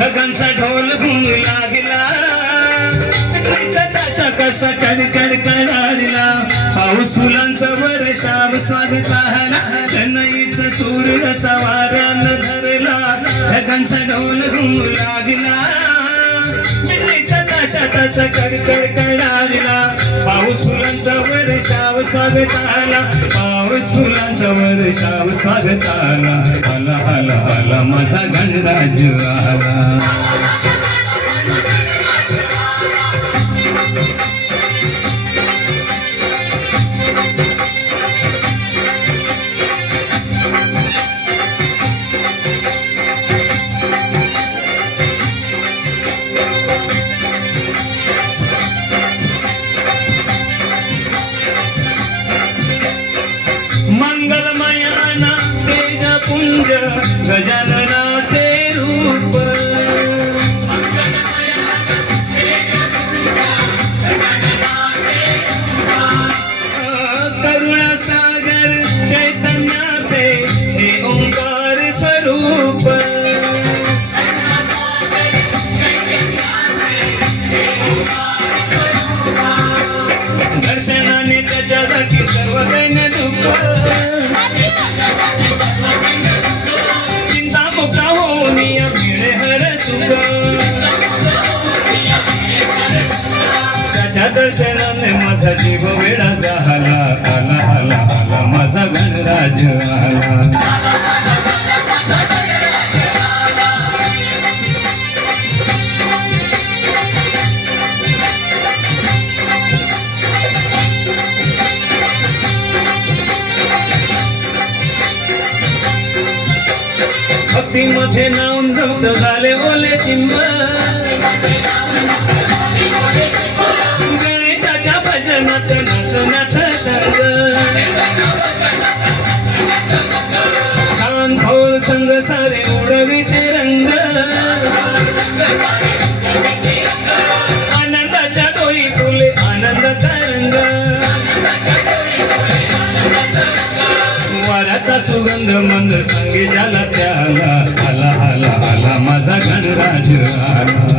ढगांचा ढोल घुमू लागला. त्याचा ताशा कसा कडकड कडाडला. पाऊस फुलांचा वर्षाव स्वागत आला चनईचा सूर रसा वाऱ्यानं धरला. ढगांचा ढोल घुमू लागला. बिजलीचा ताशा तसा कडकड कडाडला. पाऊस फुलांचा वर्षाव स्वागत आला पाऊस फुलांचा वर्षाव स्वागत आला आला आला आला माझा गणराज आला. पुंज गजाननाचे रूप. करुणा दर्शनाने माझा जीव वेळा झाला. आला आला आला माझा गणराज आला. भक्तीमध्ये नाऊन जमत झाले ओले चिंब सारे उडविते रंग. आनंदाच्या डोळी फुले आनंदाचा रंग. वाऱ्याचा सुगंध मंद सांगे ज्याला त्याला. आला आला आला माझा गणराज आला